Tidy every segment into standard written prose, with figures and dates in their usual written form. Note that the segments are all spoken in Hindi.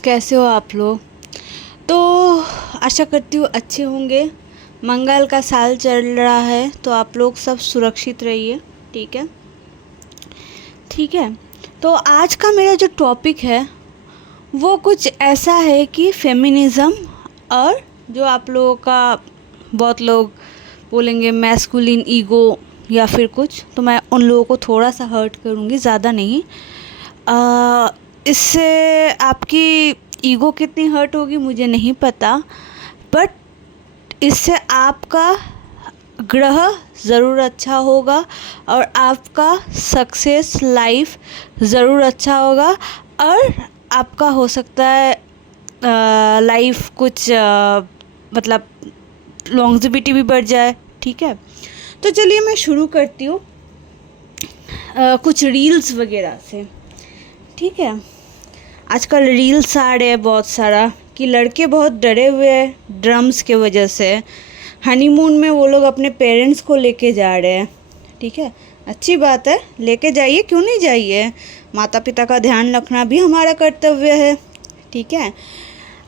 कैसे हो आप लोग। तो आशा करती हूँ अच्छे होंगे। मंगल का साल चल रहा है तो आप लोग सब सुरक्षित रहिए। ठीक है, ठीक है। तो आज का मेरा जो टॉपिक है वो कुछ ऐसा है कि फेमिनिज़म और जो आप लोगों का बहुत लोग बोलेंगे मैस्कुलिन ईगो या फिर कुछ, तो मैं उन लोगों को थोड़ा सा हर्ट करूँगी, ज़्यादा नहीं। इससे आपकी ईगो कितनी हर्ट होगी मुझे नहीं पता, बट इससे आपका ग्रह ज़रूर अच्छा होगा और आपका सक्सेस लाइफ ज़रूर अच्छा होगा और आपका हो सकता है लाइफ कुछ मतलब लॉन्जेविटी भी बढ़ जाए। ठीक है, तो चलिए मैं शुरू करती हूँ कुछ रील्स वगैरह से। ठीक है, आजकल रील्स आ रहे हैं बहुत सारा कि लड़के बहुत डरे हुए हैं ड्रम्स के वजह से। हनीमून में वो लोग अपने पेरेंट्स को लेके जा रहे हैं। ठीक है, अच्छी बात है, लेके जाइए, क्यों नहीं जाइए। माता पिता का ध्यान रखना भी हमारा कर्तव्य है। ठीक है।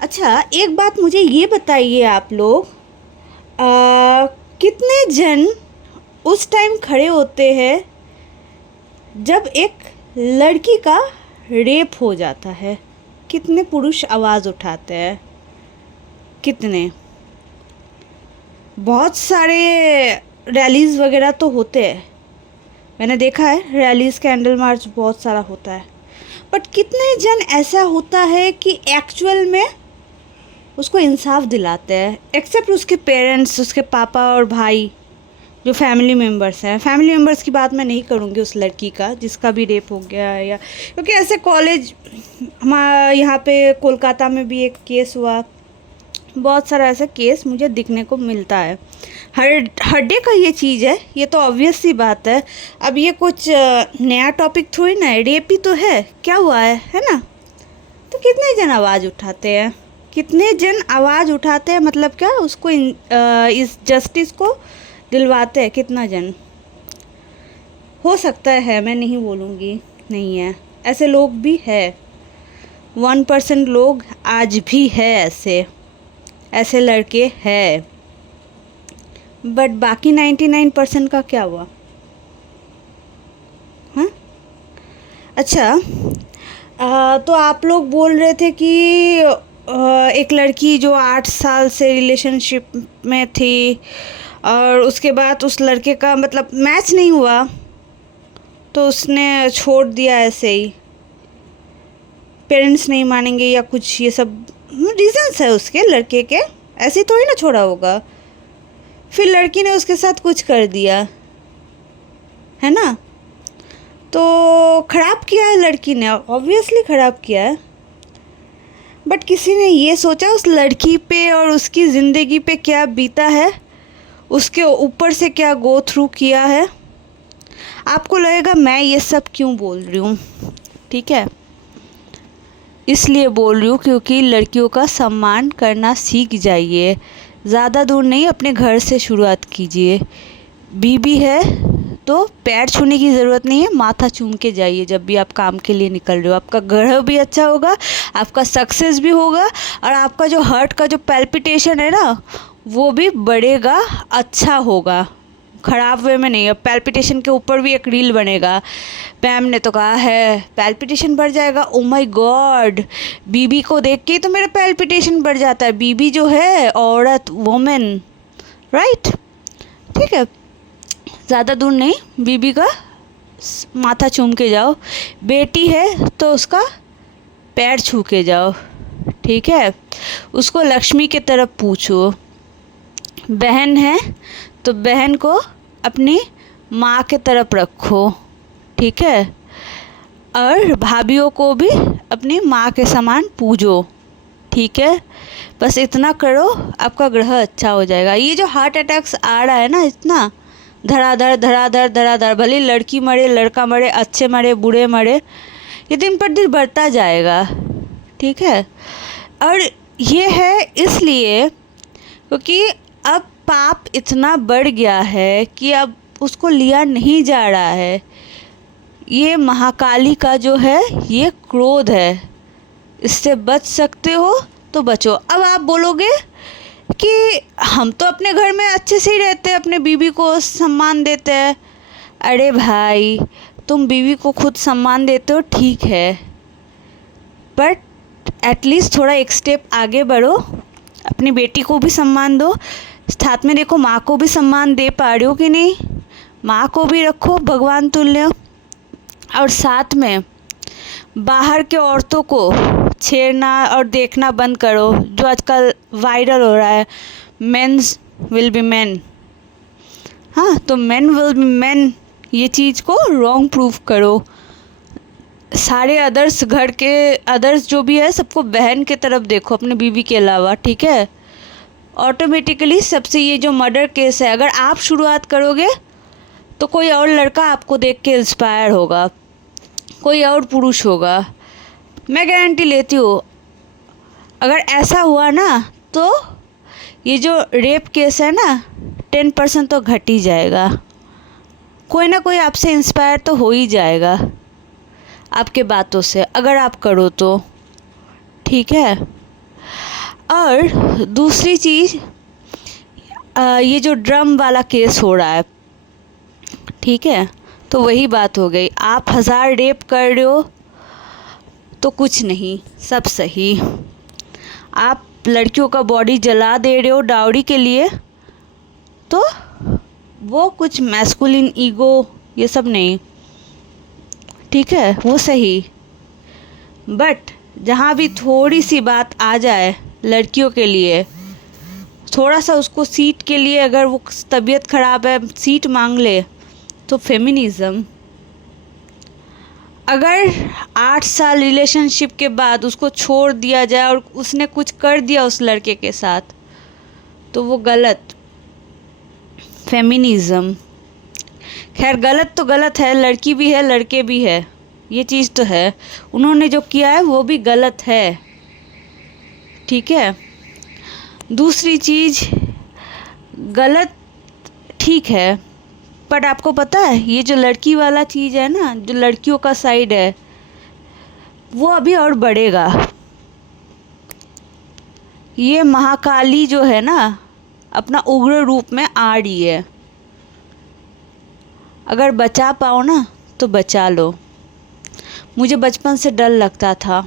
अच्छा, एक बात मुझे ये बताइए आप लोग, कितने जन उस टाइम खड़े होते हैं जब एक लड़की का रेप हो जाता है? कितने पुरुष आवाज़ उठाते हैं? कितने? बहुत सारे रैलीज़ वगैरह तो होते हैं, मैंने देखा है रैलीज़, कैंडल मार्च बहुत सारा होता है, बट कितने जन ऐसा होता है कि एक्चुअल में उसको इंसाफ दिलाते हैं? एक्सेप्ट उसके पेरेंट्स, उसके पापा और भाई, जो फैमिली मेम्बर्स हैं। फैमिली मेम्बर्स की बात मैं नहीं करूँगी उस लड़की का जिसका भी रेप हो गया है, या क्योंकि ऐसे कॉलेज हमारे यहाँ पे कोलकाता में भी एक केस हुआ, बहुत सारा ऐसा केस मुझे दिखने को मिलता है। हर डे का ये चीज़ है, ये तो ऑब्वियस सी बात है। अब ये कुछ नया टॉपिक थोड़ी ना है, रेप ही तो है, क्या हुआ है ना। तो कितने जन आवाज़ उठाते हैं, कितने जन आवाज़ उठाते हैं, मतलब क्या उसको इस जस्टिस को दिलवाते हैं? कितना जन? हो सकता है, मैं नहीं बोलूँगी नहीं है, ऐसे लोग भी है, 1% लोग आज भी है, ऐसे लड़के हैं, बट बाकी 99% का क्या हुआ? हाँ, अच्छा। तो आप लोग बोल रहे थे कि एक लड़की जो 8 साल से रिलेशनशिप में थी और उसके बाद उस लड़के का मतलब मैच नहीं हुआ तो उसने छोड़ दिया ऐसे ही, पेरेंट्स नहीं मानेंगे या कुछ, ये सब रीजंस है उसके लड़के के, ऐसे ही थोड़ी ना छोड़ा होगा। फिर लड़की ने उसके साथ कुछ कर दिया है ना, तो ख़राब किया है लड़की ने, ऑब्वियसली ख़राब किया है, बट किसी ने ये सोचा उस लड़की पे और उसकी ज़िंदगी पे क्या बीता है, उसके ऊपर से क्या गो थ्रू किया है। आपको लगेगा मैं ये सब क्यों बोल रही हूँ, ठीक है, इसलिए बोल रही हूँ क्योंकि लड़कियों का सम्मान करना सीख जाइए। ज़्यादा दूर नहीं, अपने घर से शुरुआत कीजिए। बीबी है तो पैर छूने की ज़रूरत नहीं है, माथा चूम के जाइए जब भी आप काम के लिए निकल रहे हो। आपका ग्रह भी अच्छा होगा, आपका सक्सेस भी होगा और आपका जो हार्ट का जो पैल्पिटेशन है ना वो भी बढ़ेगा, अच्छा होगा, ख़राब वे में नहीं। अब पैल्पिटेशन के ऊपर भी एक रील बनेगा, पैम ने तो कहा है पैल्पिटेशन बढ़ जाएगा। ओ माय गॉड, बीबी को देख के ही तो मेरा पैल्पिटेशन बढ़ जाता है। बीबी जो है औरत, वोमेन, राइट, ठीक है, ज़्यादा दूर नहीं, बीबी का माथा चूम के जाओ। बेटी है तो उसका पैर छू के जाओ, ठीक है, उसको लक्ष्मी के तरफ पूछो। बहन है तो बहन को अपनी माँ के तरफ रखो, ठीक है, और भाभीयों को भी अपनी माँ के समान पूजो, ठीक है। बस इतना करो, आपका ग्रह अच्छा हो जाएगा। ये जो हार्ट अटैक्स आ रहा है ना, इतना धड़ाधड़ धड़ाधड़ धड़ाधड़, भले लड़की मरे लड़का मरे, अच्छे मरे बुरे मरे, ये दिन पर दिन बढ़ता जाएगा, ठीक है। और ये है इसलिए क्योंकि अब पाप इतना बढ़ गया है कि अब उसको लिया नहीं जा रहा है। ये महाकाली का जो है ये क्रोध है, इससे बच सकते हो तो बचो। अब आप बोलोगे कि हम तो अपने घर में अच्छे से ही रहते हैं, अपने बीवी को सम्मान देते हैं। अरे भाई, तुम बीवी को खुद सम्मान देते हो ठीक है, बट एटलीस्ट थोड़ा एक स्टेप आगे बढ़ो, अपनी बेटी को भी सम्मान दो। साथ में देखो माँ को भी सम्मान दे पा रहे हो कि नहीं, माँ को भी रखो भगवान तुल्य। और साथ में बाहर के औरतों को छेड़ना और देखना बंद करो, जो आजकल वायरल हो रहा है, मेंस विल बी मैन। हाँ, तो मेन विल बी मैन, ये चीज़ को रॉन्ग प्रूफ करो। सारे अदर्स, घर के अदर्स जो भी है, सबको बहन के तरफ देखो अपने बीवी के अलावा, ठीक है। ऑटोमेटिकली सबसे ये जो मर्डर केस है, अगर आप शुरुआत करोगे तो कोई और लड़का आपको देख के इंस्पायर होगा, कोई और पुरुष होगा, मैं गारंटी लेती हूँ। अगर ऐसा हुआ ना तो ये जो रेप केस है ना 10% तो घट ही जाएगा। कोई ना कोई आपसे इंस्पायर तो हो ही जाएगा आपके बातों से, अगर आप करो तो, ठीक है। और दूसरी चीज़, ये जो ड्रम वाला केस हो रहा है, ठीक है, तो वही बात हो गई। आप 1000 रेप कर रहे हो तो कुछ नहीं, सब सही। आप लड़कियों का बॉडी जला दे रहे हो डाउरी के लिए तो वो कुछ मैस्कुलिन ईगो ये सब नहीं, ठीक है, वो सही। बट जहाँ भी थोड़ी सी बात आ जाए लड़कियों के लिए, थोड़ा सा उसको सीट के लिए, अगर वो तबीयत ख़राब है सीट मांग ले, तो फेमिनिज़म। अगर 8 साल रिलेशनशिप के बाद उसको छोड़ दिया जाए और उसने कुछ कर दिया उस लड़के के साथ, तो वो गलत, फेमिनिज़म। खैर गलत तो गलत है, लड़की भी है लड़के भी है, ये चीज़ तो है। उन्होंने जो किया है वो भी गलत है, ठीक है। दूसरी चीज़, गलत ठीक है, बट आपको पता है ये जो लड़की वाला चीज़ है ना, जो लड़कियों का साइड है, वो अभी और बढ़ेगा। ये महाकाली जो है ना, अपना उग्र रूप में आ रही है। अगर बचा पाओ ना तो बचा लो। मुझे बचपन से डर लगता था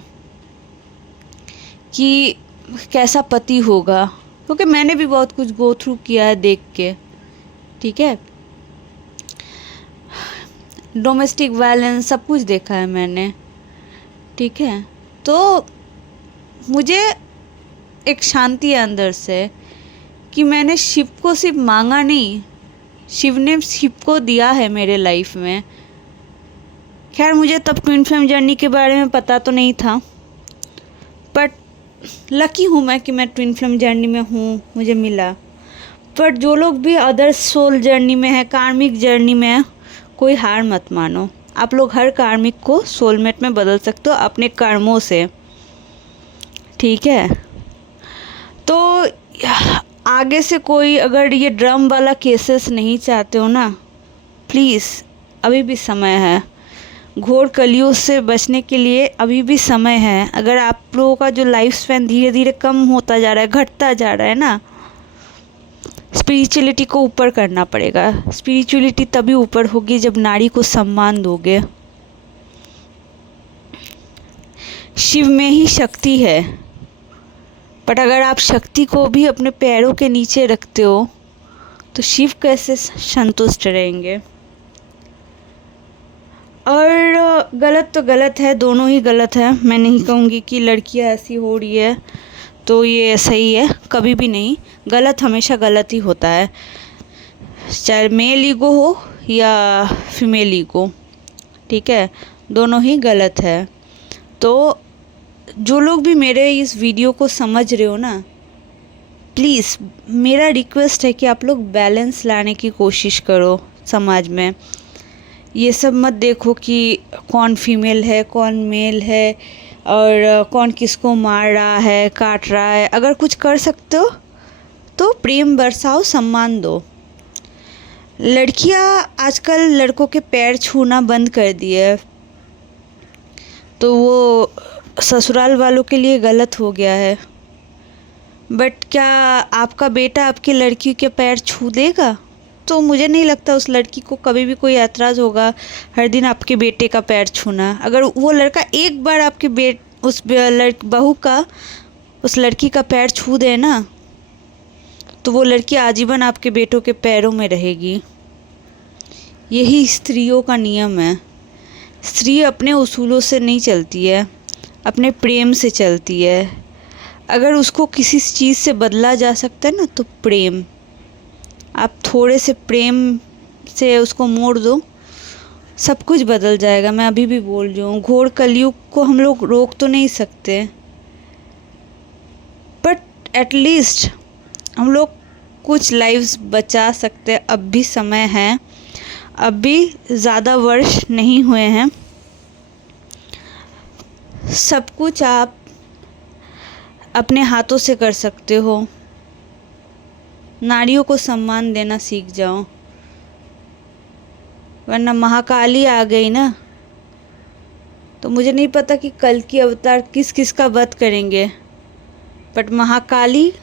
कि कैसा पति होगा, क्योंकि मैंने भी बहुत कुछ गो थ्रू किया है देख के, ठीक है। डोमेस्टिक वायलेंस सब कुछ देखा है मैंने, ठीक है। तो मुझे एक शांति है अंदर से कि मैंने शिव को सिर्फ मांगा नहीं, शिव ने शिव को दिया है मेरे लाइफ में। खैर मुझे तब ट्विन फ्लेम जर्नी के बारे में पता तो नहीं था, बट लकी हूँ मैं कि मैं ट्विन फ्लेम जर्नी में हूँ, मुझे मिला। बट जो लोग भी अदर सोल जर्नी में है, कार्मिक जर्नी में है, कोई हार मत मानो। आप लोग हर कार्मिक को सोलमेट में बदल सकते हो अपने कर्मों से, ठीक है। तो आगे से कोई अगर ये ड्रम वाला केसेस नहीं चाहते हो ना, प्लीज़ अभी भी समय है। घोर कलियुग से बचने के लिए अभी भी समय है। अगर आप लोगों का जो लाइफ स्पैन धीरे धीरे कम होता जा रहा है, घटता जा रहा है ना, स्पिरिचुअलिटी को ऊपर करना पड़ेगा। स्पिरिचुअलिटी तभी ऊपर होगी जब नारी को सम्मान दोगे। शिव में ही शक्ति है, बट अगर आप शक्ति को भी अपने पैरों के नीचे रखते हो तो शिव कैसे संतुष्ट रहेंगे। और गलत तो गलत है, दोनों ही गलत है। मैं नहीं कहूँगी कि लड़कियां ऐसी हो रही है तो ये सही है, कभी भी नहीं। गलत हमेशा गलत ही होता है, चाहे मेल ईगो हो या फीमेल ईगो, ठीक है, दोनों ही गलत है। तो जो लोग भी मेरे इस वीडियो को समझ रहे हो ना, प्लीज़ मेरा रिक्वेस्ट है कि आप लोग बैलेंस लाने की कोशिश करो समाज में। ये सब मत देखो कि कौन फीमेल है कौन मेल है और कौन किसको मार रहा है, काट रहा है। अगर कुछ कर सकते हो तो प्रेम बरसाओ, सम्मान दो। लड़कियां आजकल लड़कों के पैर छूना बंद कर दी है, तो वो ससुराल वालों के लिए गलत हो गया है। बट क्या आपका बेटा आपकी लड़की के पैर छू देगा? तो मुझे नहीं लगता उस लड़की को कभी भी कोई ऐतराज़ होगा हर दिन आपके बेटे का पैर छूना। अगर वो लड़का एक बार आपके बहू का उस लड़की का पैर छू दे ना, तो वो लड़की आजीवन आपके बेटों के पैरों में रहेगी। यही स्त्रियों का नियम है। स्त्री अपने उसूलों से नहीं चलती है, अपने प्रेम से चलती है। अगर उसको किसी चीज़ से बदला जा सकता है ना, तो प्रेम। आप थोड़े से प्रेम से उसको मोड़ दो, सब कुछ बदल जाएगा। मैं अभी भी बोल रही हूँ, घोर कलयुग को हम लोग रोक तो नहीं सकते, बट एटलीस्ट हम लोग कुछ लाइव्स बचा सकते हैं। अब भी समय है, अब भी ज़्यादा वर्ष नहीं हुए हैं। सब कुछ आप अपने हाथों से कर सकते हो। नारियों को सम्मान देना सीख जाओ, वरना महाकाली आ गई ना, तो मुझे नहीं पता कि कल की अवतार किस किस का वध करेंगे, बट महाकाली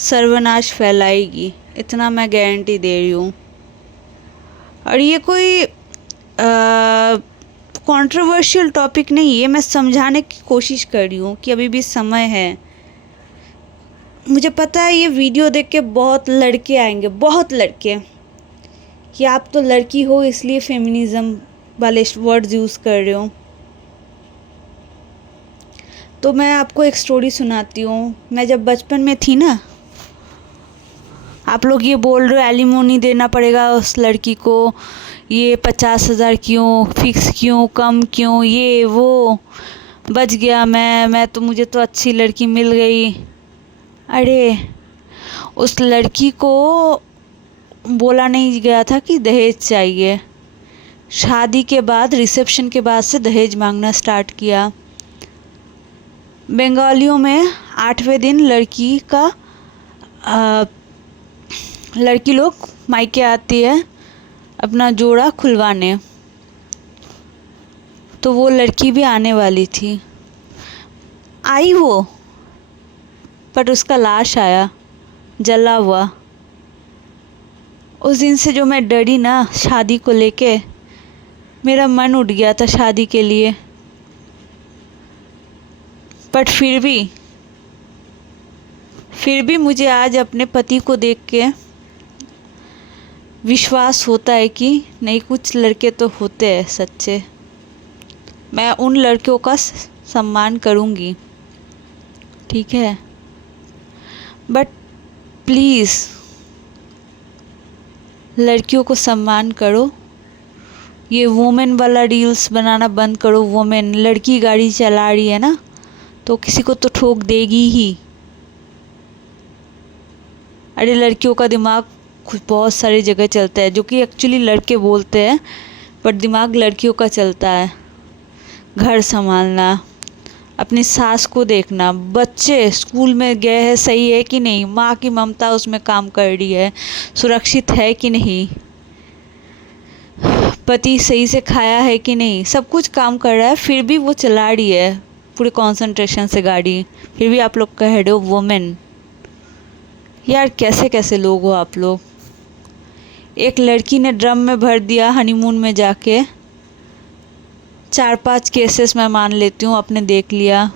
सर्वनाश फैलाएगी, इतना मैं गारंटी दे रही हूँ। और ये कोई कंट्रोवर्शियल टॉपिक नहीं है, मैं समझाने की कोशिश कर रही हूँ कि अभी भी समय है। मुझे पता है ये वीडियो देख के बहुत लड़के आएंगे, बहुत लड़के, कि आप तो लड़की हो इसलिए फेमिनिज़्म वाले वर्ड्स यूज़ कर रहे हो। तो मैं आपको एक स्टोरी सुनाती हूँ। मैं जब बचपन में थी ना, आप लोग ये बोल रहे हो एलिमोनी देना पड़ेगा उस लड़की को, ये 50,000 क्यों, फिक्स क्यों, कम क्यों, ये वो, बच गया मैं तो, मुझे तो अच्छी लड़की मिल गई। अरे उस लड़की को बोला नहीं गया था कि दहेज चाहिए। शादी के बाद, रिसेप्शन के बाद से दहेज मांगना स्टार्ट किया। बंगालियों में 8वें दिन लड़की लोग मायके आती है अपना जोड़ा खुलवाने। तो वो लड़की भी आने वाली थी, आई वो, पर उसका लाश आया जला हुआ। उस दिन से जो मैं डरी ना शादी को लेके, मेरा मन उठ गया था शादी के लिए। बट फिर भी मुझे आज अपने पति को देख के विश्वास होता है कि नहीं, कुछ लड़के तो होते हैं सच्चे। मैं उन लड़कियों का सम्मान करूँगी, ठीक है, बट प्लीज़ लड़कियों को सम्मान करो। ये वुमेन वाला रील्स बनाना बंद करो। वुमेन, लड़की गाड़ी चला रही है ना, तो किसी को तो ठोक देगी ही। अरे लड़कियों का दिमाग कुछ बहुत सारी जगह चलता है, जो कि एक्चुअली लड़के बोलते हैं, पर दिमाग लड़कियों का चलता है। घर संभालना, अपनी सास को देखना, बच्चे स्कूल में गए हैं सही है कि नहीं, माँ की ममता उसमें काम कर रही है, सुरक्षित है कि नहीं, पति सही से खाया है कि नहीं, सब कुछ काम कर रहा है, फिर भी वो चला रही है पूरे कंसंट्रेशन से गाड़ी। फिर भी आप लोग कह रहे हो वुमेन। यार कैसे कैसे लोग हो आप लोग। एक लड़की ने ड्रम में भर दिया हनीमून में जाके, 4-5 केसेस मैं मान लेती हूँ आपने देख लिया,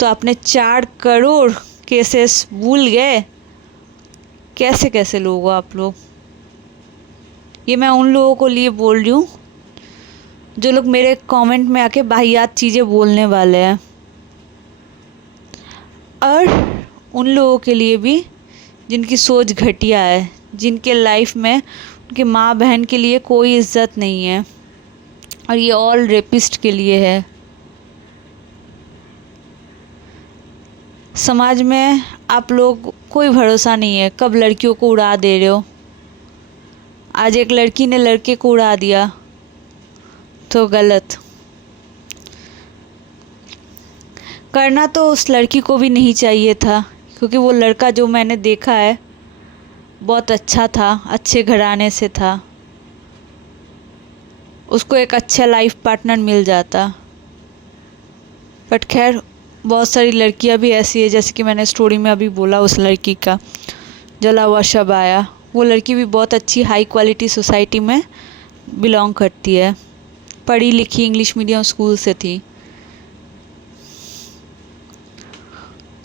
तो आपने 4 करोड़ केसेस भूल गए। कैसे कैसे लोग हो आप लोग। ये मैं उन लोगों को लिए बोल रही हूँ जो लोग मेरे कमेंट में आके वाहियात चीज़ें बोलने वाले हैं, और उन लोगों के लिए भी जिनकी सोच घटिया है, जिनके लाइफ में उनके माँ बहन के लिए कोई इज्जत नहीं है, और ये ऑल रेपिस्ट के लिए है। समाज में आप लोग कोई भरोसा नहीं है, कब लड़कियों को उड़ा दे रहे हो। आज एक लड़की ने लड़के को उड़ा दिया तो गलत। करना तो उस लड़की को भी नहीं चाहिए था, क्योंकि वो लड़का जो मैंने देखा है बहुत अच्छा था, अच्छे घराने से था, उसको एक अच्छा लाइफ पार्टनर मिल जाता। बट खैर, बहुत सारी लड़कियां भी ऐसी है, जैसे कि मैंने स्टोरी में अभी बोला उस लड़की का जला हुआ शव आया, वो लड़की भी बहुत अच्छी हाई क्वालिटी सोसाइटी में बिलोंग करती है, पढ़ी लिखी इंग्लिश मीडियम स्कूल से थी।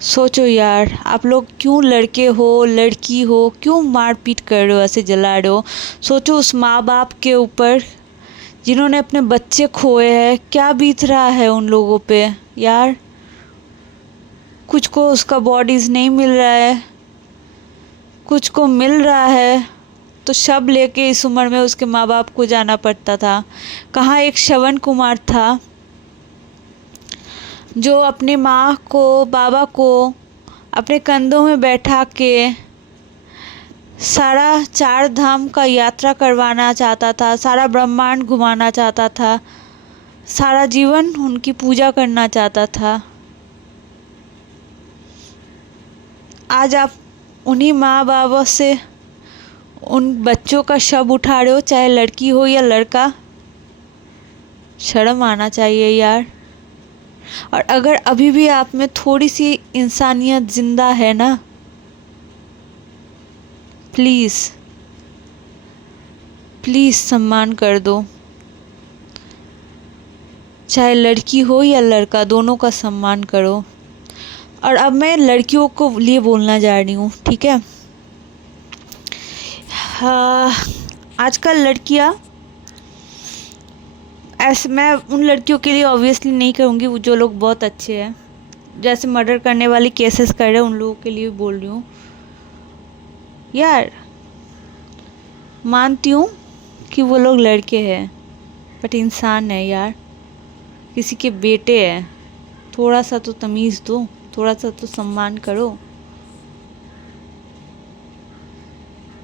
सोचो यार, आप लोग क्यों लड़के हो लड़की हो क्यों मारपीट कर रहे हो, ऐसे जला रहे हो। सोचो उस माँ बाप के ऊपर जिन्होंने अपने बच्चे खोए हैं, क्या बीत रहा है उन लोगों पे यार। कुछ को उसका बॉडीज़ नहीं मिल रहा है, कुछ को मिल रहा है, तो शव लेके इस उम्र में उसके माँ बाप को जाना पड़ता था। कहाँ एक श्रवण कुमार था जो अपने माँ को बाबा को अपने कंधों में बैठा के सारा 4 धाम का यात्रा करवाना चाहता था, सारा ब्रह्मांड घुमाना चाहता था, सारा जीवन उनकी पूजा करना चाहता था। आज आप उन्हीं माँ बाबा से उन बच्चों का शव उठा रहे हो, चाहे लड़की हो या लड़का। शर्म आना चाहिए यार। और अगर अभी भी आप में थोड़ी सी इंसानियत जिंदा है ना, प्लीज़ प्लीज़ सम्मान कर दो, चाहे लड़की हो या लड़का, दोनों का सम्मान करो। और अब मैं लड़कियों को लिए बोलना जा रही हूँ, ठीक है। हाँ, आजकल लड़कियाँ ऐसे, मैं उन लड़कियों के लिए ऑब्वियसली नहीं कहूँगी वो जो लोग बहुत अच्छे हैं, जैसे मर्डर करने वाली केसेस कर रहे हैं, उन लोगों के लिए बोल रही हूँ यार। मानती हूँ कि वो लोग लड़के हैं, बट इंसान है यार, किसी के बेटे हैं। थोड़ा सा तो तमीज़ दो, थोड़ा सा तो सम्मान करो।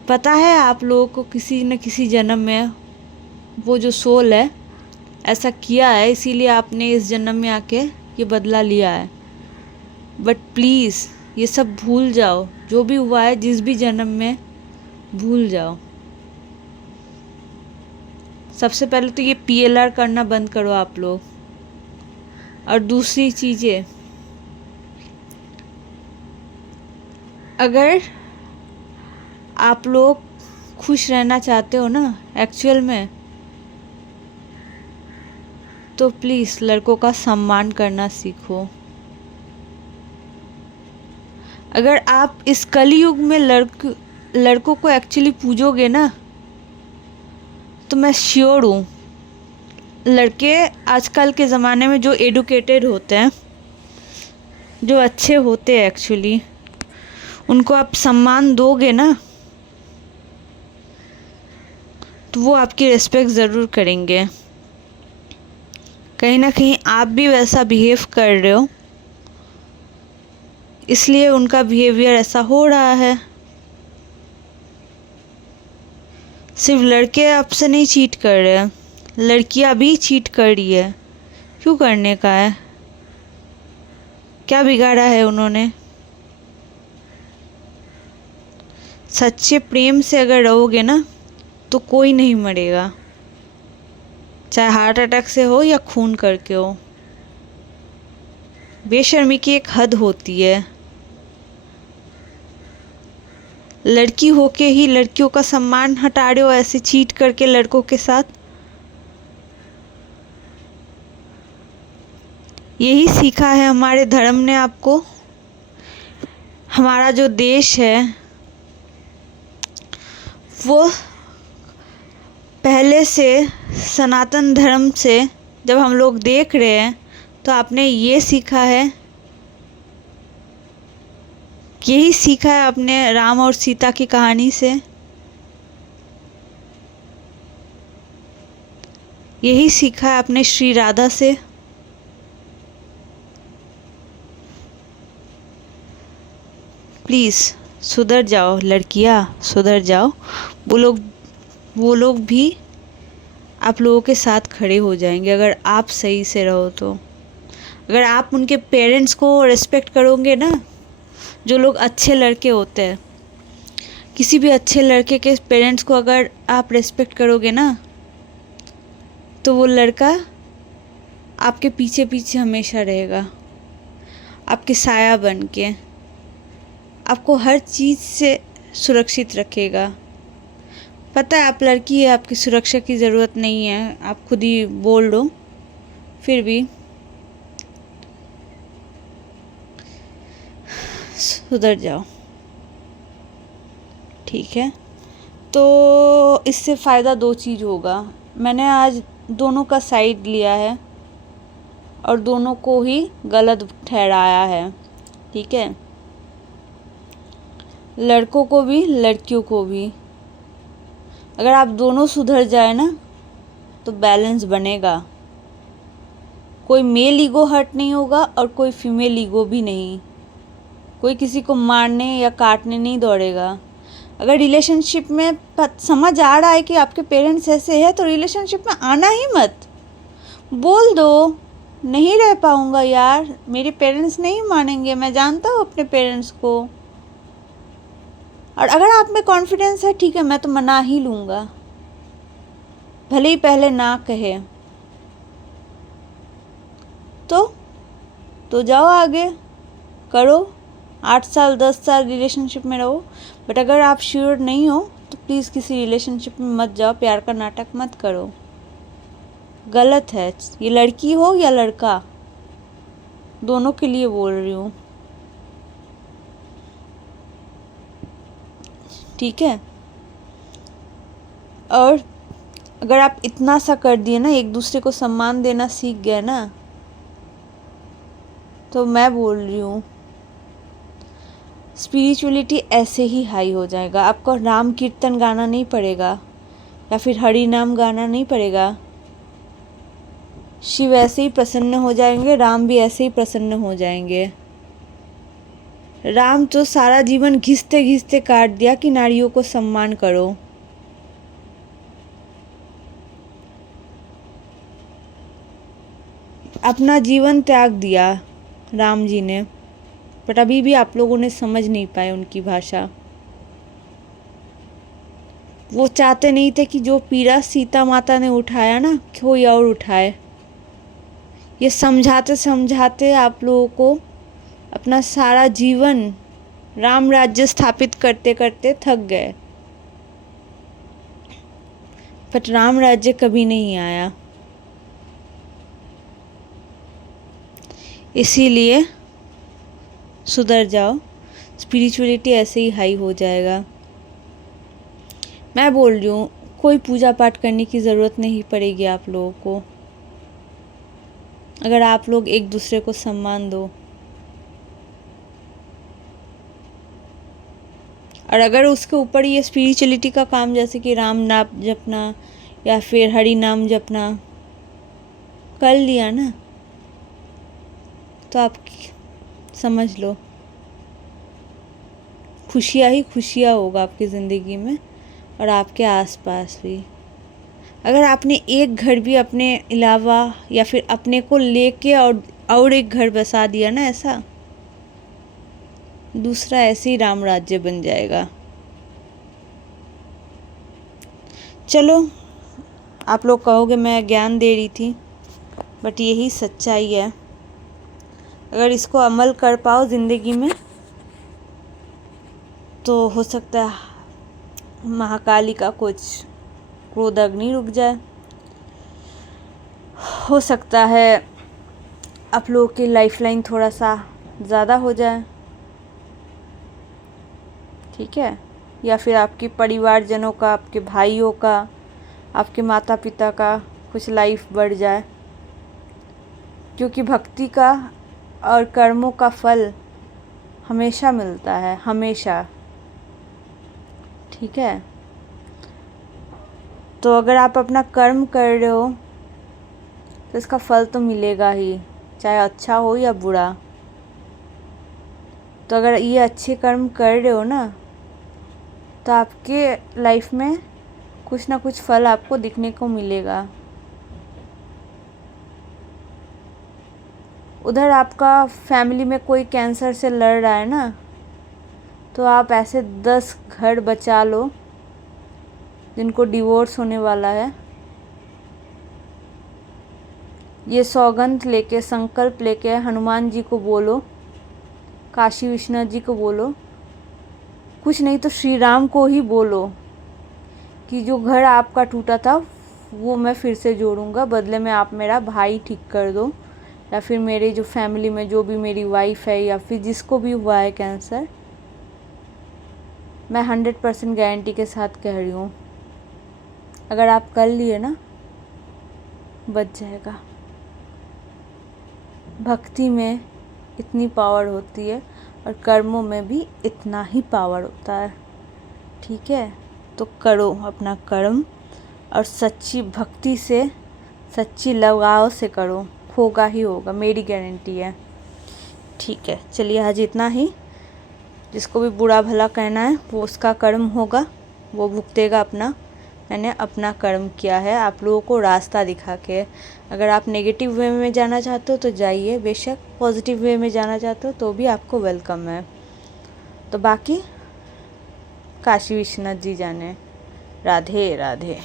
पता है आप लोगों को किसी न किसी जन्म में वो जो सोल है ऐसा किया है, इसीलिए आपने इस जन्म में आके ये बदला लिया है। बट प्लीज़ ये सब भूल जाओ, जो भी हुआ है जिस भी जन्म में, भूल जाओ। सबसे पहले तो ये PLR करना बंद करो आप लोग। और दूसरी चीज़ें, अगर आप लोग खुश रहना चाहते हो ना एक्चुअल में, तो प्लीज़ लड़कों का सम्मान करना सीखो। अगर आप इस कलयुग में लड़कों को एक्चुअली पूजोगे ना, तो मैं श्योर हूँ लड़के आजकल के ज़माने में जो एडुकेटेड होते हैं, जो अच्छे होते हैं एक्चुअली, उनको आप सम्मान दोगे ना, तो वो आपकी रिस्पेक्ट ज़रूर करेंगे। कहीं ना कहीं आप भी वैसा बिहेव कर रहे हो, इसलिए उनका बिहेवियर ऐसा हो रहा है। सिर्फ लड़के आपसे नहीं चीट कर रहे हैं, लड़कियां भी चीट कर रही है। क्यों करने का है? क्या बिगाड़ा है उन्होंने? सच्चे प्रेम से अगर रहोगे ना, तो कोई नहीं मरेगा, चाहे हार्ट अटैक से हो या खून करके हो। बेशर्मी की एक हद होती है। लड़की होके ही लड़कियों का सम्मान हटा रहे हो ऐसे चीट करके लड़कों के साथ। यही सीखा है हमारे धर्म ने आपको। हमारा जो देश है वो पहले से सनातन धर्म से जब हम लोग देख रहे हैं, तो आपने ये सीखा है, यही सीखा है आपने राम और सीता की कहानी से, यही सीखा है आपने श्री राधा से। प्लीज़ सुधर जाओ लड़कियां, सुधर जाओ। वो लोग भी आप लोगों के साथ खड़े हो जाएंगे अगर आप सही से रहो तो। अगर आप उनके पेरेंट्स को रिस्पेक्ट करोगे ना, जो लोग अच्छे लड़के होते हैं, किसी भी अच्छे लड़के के पेरेंट्स को अगर आप रिस्पेक्ट करोगे ना, तो वो लड़का आपके पीछे पीछे हमेशा रहेगा, आपके साया बन के आपको हर चीज़ से सुरक्षित रखेगा। पता है आप लड़की है, आपकी सुरक्षा की ज़रूरत नहीं है, आप खुद ही बोल दो, फिर भी सुधर जाओ, ठीक है। तो इससे फ़ायदा दो चीज़ होगा। मैंने आज दोनों का साइड लिया है और दोनों को ही गलत ठहराया है, ठीक है। लड़कों को भी लड़कियों को भी। अगर आप दोनों सुधर जाए ना तो बैलेंस बनेगा। कोई मेल ईगो हर्ट नहीं होगा और कोई फीमेल ईगो भी नहीं। कोई किसी को मारने या काटने नहीं दौड़ेगा। अगर रिलेशनशिप में समझ आ रहा है कि आपके पेरेंट्स ऐसे हैं तो रिलेशनशिप में आना ही मत। बोल दो, नहीं रह पाऊँगा यार, मेरे पेरेंट्स नहीं मानेंगे, मैं जानता हूँ अपने पेरेंट्स को। और अगर आप में कॉन्फिडेंस है, ठीक है, मैं तो मना ही लूँगा, भले ही पहले ना कहे। तो जाओ आगे करो, 8 साल 10 साल रिलेशनशिप में रहो। बट अगर आप श्योर नहीं हो तो प्लीज़ किसी रिलेशनशिप में मत जाओ, प्यार का नाटक मत करो, गलत है। ये लड़की हो या लड़का, दोनों के लिए बोल रही हूँ, ठीक है। और अगर आप इतना सा कर दिए ना, एक दूसरे को सम्मान देना सीख गए ना, तो मैं बोल रही हूँ स्पिरिचुअलिटी ऐसे ही हाई हो जाएगा। आपको राम कीर्तन गाना नहीं पड़ेगा या फिर हरि नाम गाना नहीं पड़ेगा। शिव ऐसे ही प्रसन्न हो जाएंगे, राम भी ऐसे ही प्रसन्न हो जाएंगे। राम तो सारा जीवन घिसते घिसते काट दिया कि नारियों को सम्मान करो। अपना जीवन त्याग दिया राम जी ने, बट अभी भी आप लोगों ने समझ नहीं पाए उनकी भाषा। वो चाहते नहीं थे कि जो पीड़ा सीता माता ने उठाया ना, कोई और उठाए। ये समझाते समझाते आप लोगों को अपना सारा जीवन राम राज्य स्थापित करते करते थक गए, बट राम राज्य कभी नहीं आया। इसीलिए सुधर जाओ, स्पिरिचुअलिटी ऐसे ही हाई हो जाएगा। मैं बोल रही हूँ, कोई पूजा पाठ करने की ज़रूरत नहीं पड़ेगी आप लोगों को, अगर आप लोग एक दूसरे को सम्मान दो। और अगर उसके ऊपर ये स्पिरिचुअलिटी का काम, जैसे कि राम नाम जपना या फिर हरि नाम जपना कर लिया ना, तो आप समझ लो खुशियाँ ही खुशियाँ होगा आपकी ज़िंदगी में और आपके आसपास भी। अगर आपने एक घर भी अपने अलावा या फिर अपने को लेके और एक घर बसा दिया ना, ऐसा दूसरा ऐसे ही राम राज्य बन जाएगा। चलो, आप लोग कहोगे मैं ज्ञान दे रही थी, बट यही सच्चाई है। अगर इसको अमल कर पाओ ज़िंदगी में तो हो सकता है महाकाली का कुछ क्रोध अग्नि रुक जाए, हो सकता है आप लोगों की लाइफलाइन थोड़ा सा ज़्यादा हो जाए, ठीक है। या फिर आपके परिवारजनों का, आपके भाइयों का, आपके माता पिता का कुछ लाइफ बढ़ जाए, क्योंकि भक्ति का और कर्मों का फल हमेशा मिलता है, हमेशा, ठीक है। तो अगर आप अपना कर्म कर रहे हो तो इसका फल तो मिलेगा ही, चाहे अच्छा हो या बुरा। तो अगर ये अच्छे कर्म कर रहे हो ना, तो आपके लाइफ में कुछ ना कुछ फल आपको दिखने को मिलेगा। उधर आपका फैमिली में कोई कैंसर से लड़ रहा है ना, तो आप ऐसे 10 घर बचा लो जिनको डिवोर्स होने वाला है, ये सौगंध लेके, संकल्प लेके हनुमान जी को बोलो, काशी विश्वनाथ जी को बोलो, कुछ नहीं तो श्री राम को ही बोलो कि जो घर आपका टूटा था वो मैं फिर से जोड़ूंगा, बदले में आप मेरा भाई ठीक कर दो, या फिर मेरे जो फैमिली में जो भी मेरी वाइफ है या फिर जिसको भी हुआ है कैंसर, मैं 100% गारंटी के साथ कह रही हूँ, अगर आप कर लिए ना बच जाएगा। भक्ति में इतनी पावर होती है और कर्मों में भी इतना ही पावर होता है, ठीक है। तो करो अपना कर्म और सच्ची भक्ति से, सच्ची लगाव से करो, होगा ही होगा, मेरी गारंटी है, ठीक है। चलिए आज इतना ही। जिसको भी बुरा भला कहना है वो उसका कर्म होगा, वो भुगतेगा अपना। मैंने अपना कर्म किया है आप लोगों को रास्ता दिखा के। अगर आप नेगेटिव वे में जाना चाहते हो तो जाइए बेशक, पॉजिटिव वे में जाना चाहते हो तो भी आपको वेलकम है। तो बाकी काशी विश्वनाथ जी जाने। राधे राधे।